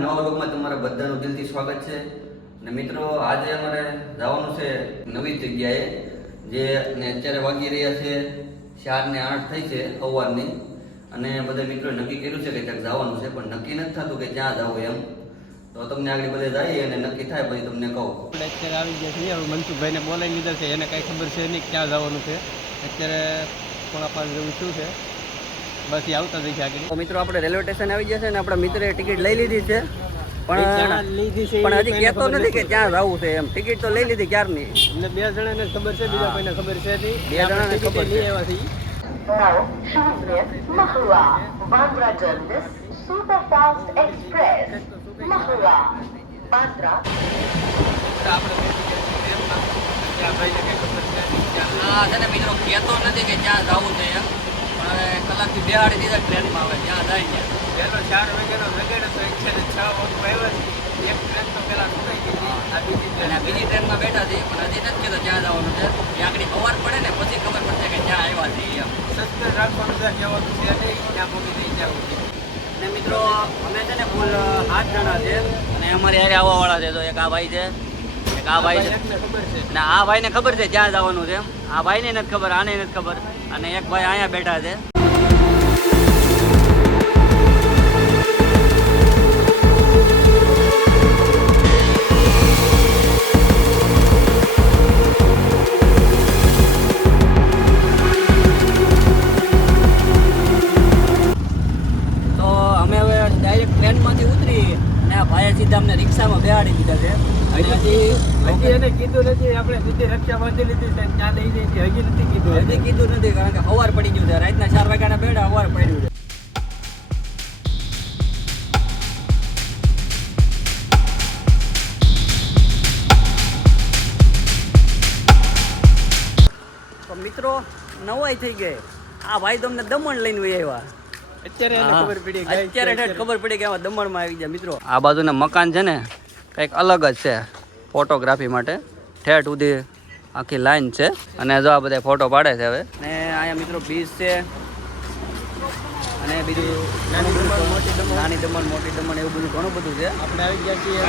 નવા વ્લોગમાં તમારા બધાનું દિલથી સ્વાગત છે. અને મિત્રો આજે અમારે જવાનું છે નવી જગ્યાએ, જે અત્યારે વાગી રહ્યા છે 4:08 થઈ છે સવારની. અને બધા મિત્રોએ નક્કી કર્યું છે કે ક્યાંક જવાનું છે, પણ નક્કી નથી થતું કે ક્યાં જવું એમ. તો તમને આગળ બધે જઈએ અને નક્કી થાય પછી તમને કહું. આપણે અત્યારે આવી ગયા છીએ, મનસુખભાઈને બોલાવી લીધા છે, એને કાંઈ ખબર છે નહીં ક્યાં જવાનું છે. અત્યારે 4:05 જેવું શું છે, બસ એ આવતા જઈ છે આગળ. તો મિત્રો આપણે રેલવે સ્ટેશન આવી ગયા છે અને આપણા મિત્રે ટિકિટ લઈ લીધી છે, પણ હજી કહેતો નથી કે ક્યાં જવું છે એમ. ટિકિટ તો લઈ લીધી ક્યારની. એટલે 2 જણાને ખબર છે, બીજા કોઈને ખબર છે નહીં. 2 જણાને ખબર છે. એવા છે Now, Shunznet, Mahua, Bandra Terminus, Superfast Express, Mahua, Bandra. હા છે ને મિત્રો, કહેતો નથી કે ક્યાં જવું છે એમ, પણ કલાકથી બેહાડી દીધા ટ્રેનમાં. હવે જ્યાં જાય ત્યાં પહેલો 4 વાગ્યાનો વગેરે તો 106 વાગુ આવ્યા છે. એક ટ્રેન તો પેલા સુકાઈ ગઈ હતી, આ બીજી ટ્રેન. અને બીજી ટ્રેનમાં બેઠા હતી, પણ હજી નથી કીધું ક્યાં જવાનું છે. ત્યાં આગળ સવાર પડે ને પછી ખબર પડશે કે ક્યાં આવ્યા છીએ એમ. સસ્પેન્સ રાખવાનું છે, કહેવાનું છે નહીં, ત્યાં મૂકી દઈ જવું છે. અને મિત્રો અમે છે ને કુલ 8 જણા છે, અને અમારી હારે આવવાવાળા છે. તો એક આ ભાઈ છે, એક આ ભાઈ છે, એકને ખબર છે. અને આ ભાઈને ખબર છે ક્યાં જવાનું છે એમ. આ ભાઈને નથી ખબર, આને નથી ખબર, અને એક ભાઈ અહીંયા બેઠા છે. તો અમે હવે ડાયરેક્ટ ટ્રેનમાંથી ઉતરી અને આ ભાઈએ સીધા અમને રિક્ષામાં બેહાડી દીધા છે. હજી એને કીધું નથી, આપણે સીધી રક્ષા બાંધી લીધી છે, ત્યાં લઈ જઈ છે. હજી નથી કીધું. હજી કીધું નથી, કારણ કે સવાર પડી ગયું છે. રાતના 4 વાગ્યાના બેડા સવાર પડ્યું છે. તો મિત્રો નવાઈ થઈ ગઈ. આ ભાઈ તમને દમણ લઈને આવ્યા. અત્યારે એને ખબર પડી ગઈ. અત્યારે ખબર પડી કે આમાં દમણમાં આવી ગયા. મિત્રો આ બાજુના મકાન છે ને કંઈક અલગ જ છે ફોટોગ્રાફી માટે. ઠેઠ સુધી આખી લાઈન છે, અને જો આ બધા ફોટો પાડે છે હવે. ને અહીંયા મિત્રો બીચ છે, અને બીજું નાની દમણ મોટી દમણ એવું બધું ઘણું બધું છે. આપણે આવી ગયા છીએ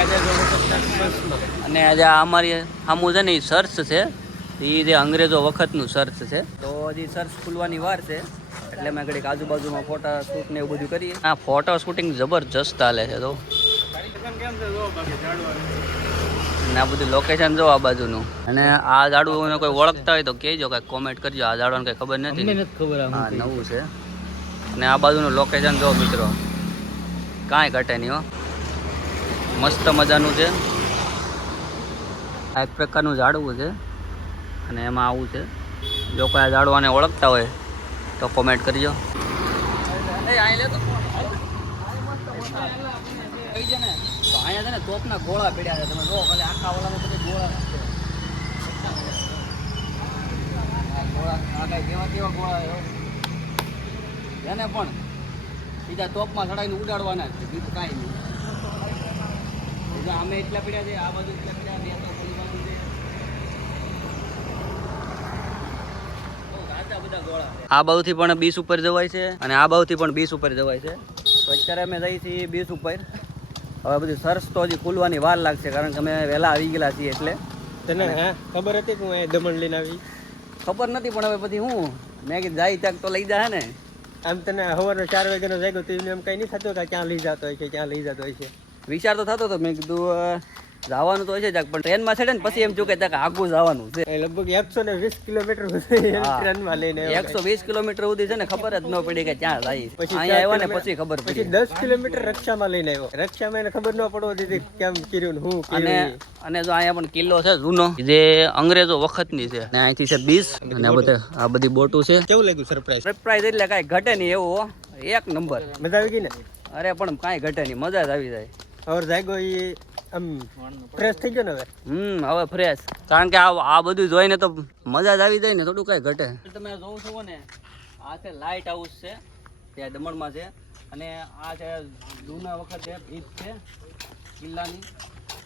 બસમાં. અને આજે આ અમારી સામું છે ને એ ચર્ચ છે, એ જે અંગ્રેજો વખતનું ચર્ચ છે. તો હજી ચર્ચ ખુલવાની વાર છે, એટલે મેં ઘડીક આજુબાજુમાં ફોટા શૂટ ને એવું બધું કરીએ. આ ફોટો શૂટિંગ જબરજસ્ત ચાલે છે. તો ને આ બધું લોકેશન જો આ બાજુનું. અને આ ઝાડવું કોઈ ઓળખતા હોય તો કહેજો, કાંઈક કોમેન્ટ કરજો. આ ઝાડવાનું કંઈ ખબર નથી. ખબર. હા, નવું છે. અને આ બાજુનું લોકેશન જો મિત્રો, કાંઈ ઘટે નહીં હો. મસ્ત મજાનું છે. આ એક પ્રકારનું ઝાડવું છે, અને એમાં આવું છે. જો કોઈ આ ઝાડવાને ઓળખતા હોય તો કોમેન્ટ કરજો. તો અહીંયા છે ને તોપના ગોળા પડ્યા છે. તમે જો ખાલી આખા વાળામાં બધી ગોળા કેવા ગોળા એને પણ સીધા તોપમાં ચડાવીને ઉડાડવાના છે, બીજું કાંઈ નહીં. અમે એટલા પડ્યા છે, આ બાજુ એટલા પડ્યા છે, આ બાજુથી પણ બીચ ઉપર જવાય છે, અને આ બાજુથી પણ બીચ ઉપર જવાય છે. તો અત્યારે અમે જઈએ છીએ બીચ ઉપર. હવે બધું સરસ તો હજી ખુલવાની વાર લાગશે, કારણ કે અમે વહેલા આવી ગયેલા છીએ. એટલે તને ખબર હતી કે હું અહીં દમણ લઈને આવી? ખબર નથી, પણ હવે પછી હું મેં કીધું જાય ત્યાં તો લઈ જાય ને. આમ તને સવારનો 4 વાગ્યાનો જાગ્યો તો એમ કઈ નહીં થતું કે ક્યાં લઈ જતો હોય છે, ક્યાં લઈ જતો હોય છે? વિચાર તો થતો હતો. મેં કીધું જવાનું તો હોય છે, પણ ટ્રેનમાં ચડે ને પછી એમ થયું કે ત્યાં આગું જવાનું છે. લગભગ 120 કિલોમીટર ટ્રેનમાં લઈને 120 કિલોમીટર સુધી છે ને ખબર જ ન પડી કે ક્યાં જાય. પછી અહીંયા આવ્યા ને પછી ખબર પછી પડી. 10 કિલોમીટર રક્ષામાં લઈને આવ્યો. રક્ષામાં એને ખબર ન પડવા દીધી કેમ કર્યું ને હું અને જો અહીંયા પણ કિલ્લો છે જૂનો, જે અંગ્રેજો વખતની છે. અને અહીંથી છે બીચ, અને આ બધી બોટું છે. કેવું લાગ્યું સરપ્રાઈઝ? સરપ્રાઈઝ એટલે કાંઈ ઘટે નહીં એવું. એક નંબર મજા આવી ગઈ ને? અરે પણ કાંઈ ઘટે નહીં, મજા જ આવી જાય. હવે જાગ્યો એ આમ ફ્રેશ થઈ ગયો ને હવે. હવે ફ્રેશ, કારણ કે આ બધું જોઈને તો મજા જ આવી જાય ને, થોડું કાંઈ ઘટે. તમે જોઉં છો ને, આ છે લાઇટ હાઉસ છે, ત્યાં દમણમાં છે. અને આ છે જૂના વખતે બીચ છે કિલ્લાની.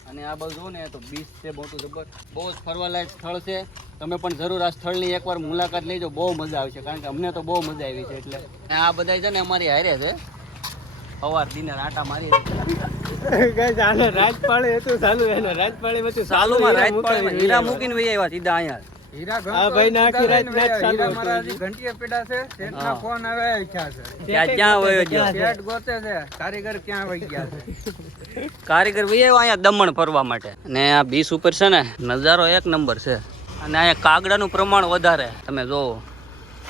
અને આ બાજુ જો ને તો બીચ છે મોટું જબર. બહુ જ ફરવાલાયક સ્થળ છે. તમે પણ જરૂર આ સ્થળની એકવાર મુલાકાત લેજો, બહુ મજા આવશે. કારણ કે અમને તો બહુ મજા આવી છે. એટલે આ બધા છે ને અમારી હારે છે, સવાર દિને આટા મારી ગાઈસ આને રાજપાળે હતું ચાલુ એને રાજપાળે હતું ચાલુમાં રાજપાળામાં હીરા મૂકીને વહી આવ્યા સીધા અહીંયા આ ભાઈ ના આખી રાત મેચ ચાલુ હતું ઘંટીએ પીડા છે શેઠના ફોન આવે ઈચ્છા છે ક્યાં વયો ગયો શેઠ ગોતે છે કારીગર ક્યાં વહી ગયા છે કારીગર વહી આવ્યા અહીંયા દમણ ફરવા માટે ને આ બીચ ઉપર છે ને નજારો એક નંબર છે અને અહીંયા કાગડાનું પ્રમાણ વધારે તમે જોવો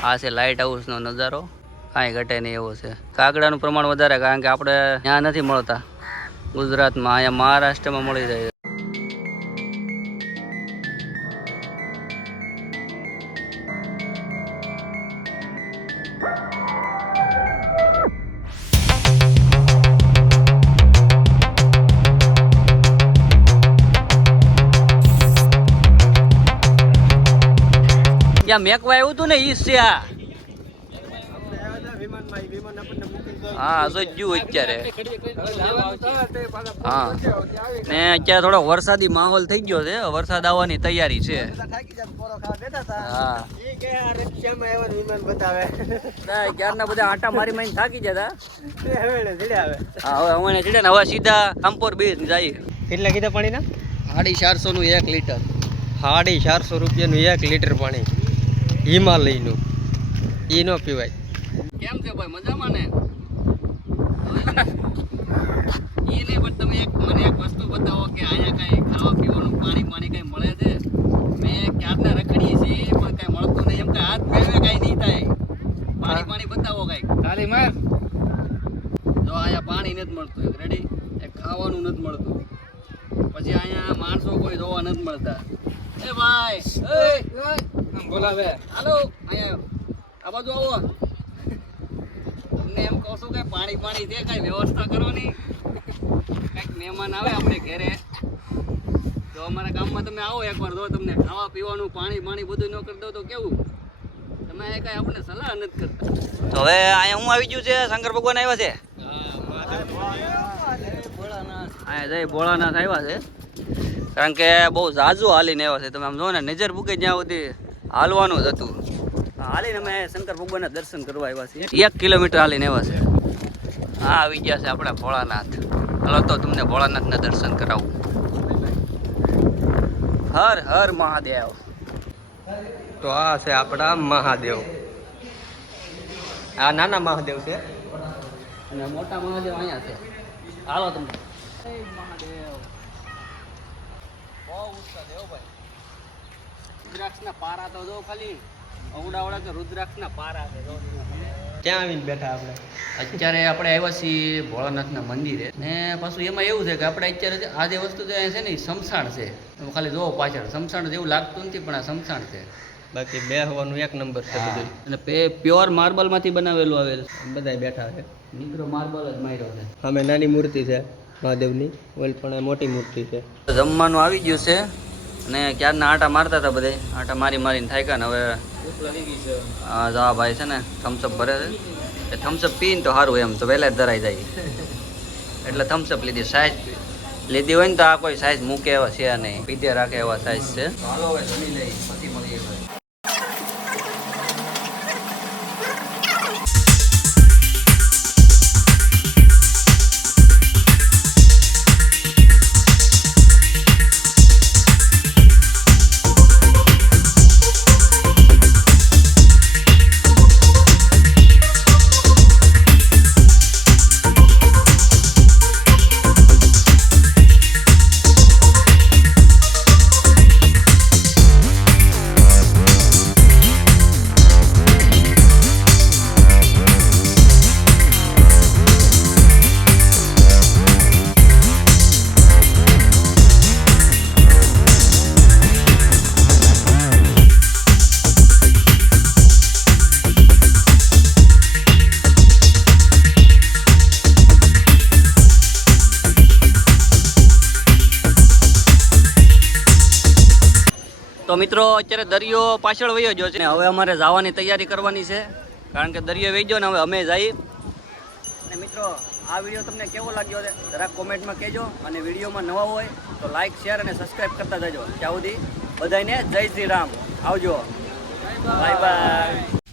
આ છે લાઇટ હાઉસનો નજારો કાંઈ ઘટે નહીં એવો છે કાગડાનું પ્રમાણ વધારે કારણ કે આપણે ત્યાં નથી મળતા ગુજરાતમાં અહીંયા મહારાષ્ટ્રમાં મળી જાય ત્યાં મેકવા આવ્યું હતું ને ઈ છે આ હા જો જ્યું અત્યારે હા ને અત્યારે થોડો વરસાદી માહોલ થઈ ગયો છે વરસાદ આવવાની તૈયારી છે હા ક્યારના બધા આટા મારી મારીને થાકી જતા હા હવે અમે ચડે ને હવે સીધા રામપુર બીચ જઈએ કેટલા કીધા પાણીના 450 નું 1 લીટર 450 રૂપિયાનું 1 લીટર પાણી હિમાલયનું ઈ નો પીવાય કેમ છે ભાઈ મજામાં ને ઈ નહીં પણ તમે મને એક વસ્તુ બતાવો કે અહીંયા કઈ ખાવા પીવાનું પાણી કઈ મળે છે મેં ક્યારના રખડીએ છીએ પણ કઈ મળતું નહીં એમ કે હાથ મેળવે કઈ નહીં થાય પાણી બતાવો કઈ ખાલી માર જો અહીંયા પાણી નથી મળતું રેડી એક ખાવાનું નથી મળતું પછી અહીંયા માણસો કોઈ જોવા નથી મળતા એ ભાઈ બોલાવે હાલો અહીંયા આ બાજુ આવો તમને એમ કહું છું કે પાણી છે કઈ વ્યવસ્થા કરવાની કઈક મહેમાન આવે આપણે ઘરે તો અમારા ગામમાં તમે આવો એકવાર જો તમને ખાવા પીવાનું પાણી બધું ન કરી દો તો કેવું તમે કઈ આપણે સલાહ નથી કરતા તો હવે અહીંયા હું આવી ગયું છે શંકર ભગવાન આવ્યા છે અહીંયા જય ભોળાનાથ આવ્યા છે કારણ કે બહુ ઝાઝુ હાલીને આવ્યા છે તમે આમ જો ને નજર ભૂકે જ્યાં સુધી હાલવાનું જ હતું હાલીને અમે શંકર ભગવાનના દર્શન કરવા આવ્યા છીએ 1 કિલોમીટર હાલીને આવ્યા છે હા આવી ગયા છે આપણા ભોળાનાથ ચાલો તો તમને ભોળાનાથના દર્શન કરાવું હર હર મહાદેવ તો આ છે આપણા મહાદેવ આ નાના મહાદેવ છે અને મોટા મહાદેવ અહીંયા છે હાલો તમને મહાદેવ બહુ ઉત્સાહ દેવો ભાઈ રુદ્રાક્ષના પારા તો જો ખાલી અવડાવડા કે રુદ્રાક્ષના પારા છે ક્યાં આવીને બેઠા આપણે અત્યારે આપણે આવ્યા છીએ ભોળાનાથના મંદિરે ને પાછું એમાં એવું છે કે આપણે અત્યારે આ જે વસ્તુ જે છે ને એ સમસાણ છે તમે ખાલી જોવો પાછળ સમસાણ જેવું લાગતું નથી પણ આ સમસાણ છે બાકી બેહવાનું એક નંબર છે બધું અને પ્યોર માર્બલમાંથી બનાવેલું આવેલું બધા બેઠા છે નીકળો માર્બલ જ માર્યો છે અમે નાની મૂર્તિ છે મહાદેવની ઓલ પણ મોટી મૂર્તિ છે જમવાનું આવી ગયું છે અને ક્યારના આટા મારતા હતા બધા આટા મારીને થાક્યા ને હવે હા જા ભાઈ છે ને થમ્સઅપ ભરે છે એ થમ્સઅપ પીને તો સારું એમ તો વહેલા જ ધરાઈ જાય એટલે થમ્સઅપ લીધી સાઈઝ લીધી હોય ને તો આ કોઈ સાઈઝ મૂકે એવા છે નહીં પીધે રાખે એવા સાઈઝ છે હાલો હવે જમી લઈ પછી મળીએ ભાઈ તો મિત્રો અત્યારે દરિયો પાછળ વયો ગયો છે ને હવે અમારે જવાની તૈયારી કરવાની છે કારણ કે દરિયો વહી ગયો ને હવે અમે જઈએ અને મિત્રો આ વિડીયો તમને કેવો લાગ્યો છે જરાક કોમેન્ટમાં કહેજો અને વિડીયોમાં નવા હોય તો લાઈક શેર અને સબસ્ક્રાઈબ કરતા જજો ત્યાં સુધી બધાને જય શ્રી રામ આવજો બાય બાય